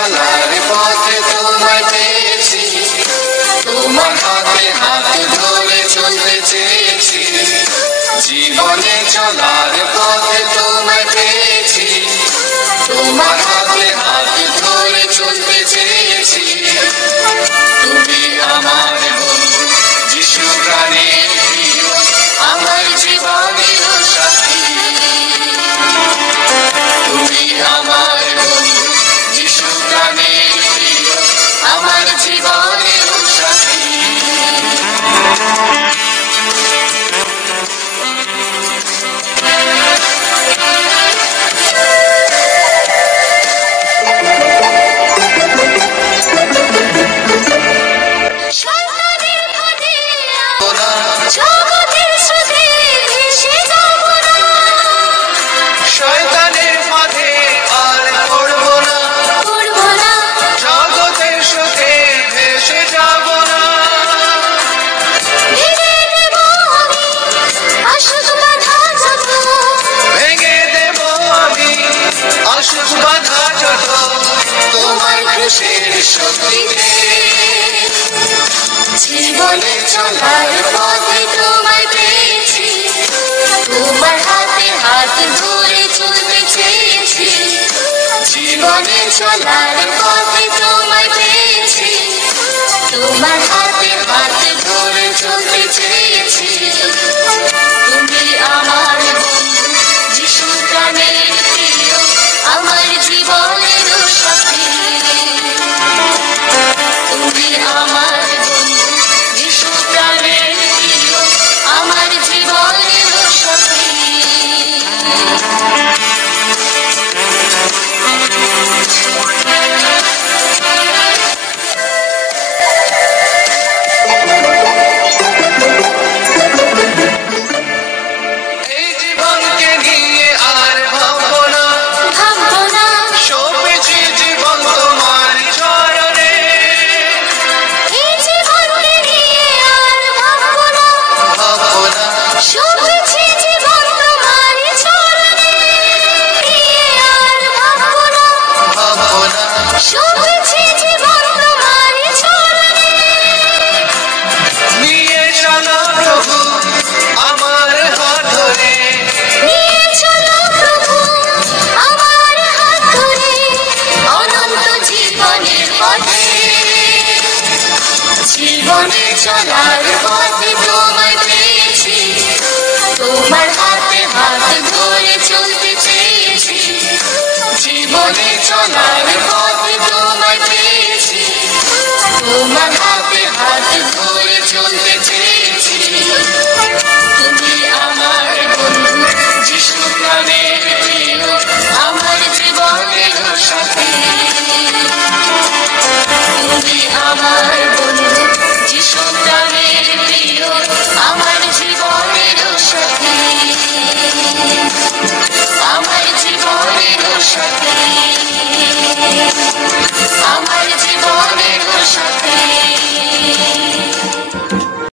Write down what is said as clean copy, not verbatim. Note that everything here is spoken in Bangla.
চলার পথে তোমায় পেয়েছি, তোমার হাতে হাত ধরে চলতে চেয়েছি। জীবনে চলার পথে তোমায় পেয়েছি, তোমার হাতে হাত ধরে চলতে চেয়েছি। তুমি আমার বন্ধু, যিশু প্রাণের প্রিয়, আমার জীবনের সাথী। তুমি আমার বন্ধু, যিশু প্রাণের প্রিয়, আমার জীবনের সাথী। শয়তানের ফাঁদে আর পড়ব না, জগতের সুখে ভেসে যাব না। ভেঙে দেব আমি আসুক বাধা যত, তোমার খুশির শক্তিতে। জীবনে চলার পথে তোমায় পেয়েছি, তোমার হাতে হাত ধরে চলতে চেয়েছি। জীবনে চলার পথে তোমায় পেয়েছি, তোমার হাতে হাত ধরে চলতে চেয়েছি। তুমি আমার বন্ধু, যিশু প্রাণের প্রিয়, আমার জীবনের সাথী। তুমি আমার বন্ধু, যিশু প্রাণের প্রিয়, আমার জীবনের সাথী। এই জীবনকে নিয়ে আর ভাববো না, সপেছি জীবন তোমার চরণে। এই জীবনকে নিয়ে আর ভাববো না, সপেছি জীবন তোমার চরণে। আর ভাববো না, সপেছি জীবন তোমার চরণে। নিয়ে চলো প্রভু আমার হাত ধরে, নিয়ে চলো প্রভু আমার হাত ধরে, অনন্ত জীবনের পথে। জীবনে চলার পথে তোমায় পেয়েছি, তোমার হাতে হাত ধরে চলতে চেয়েছি। জীবনে চলার পথে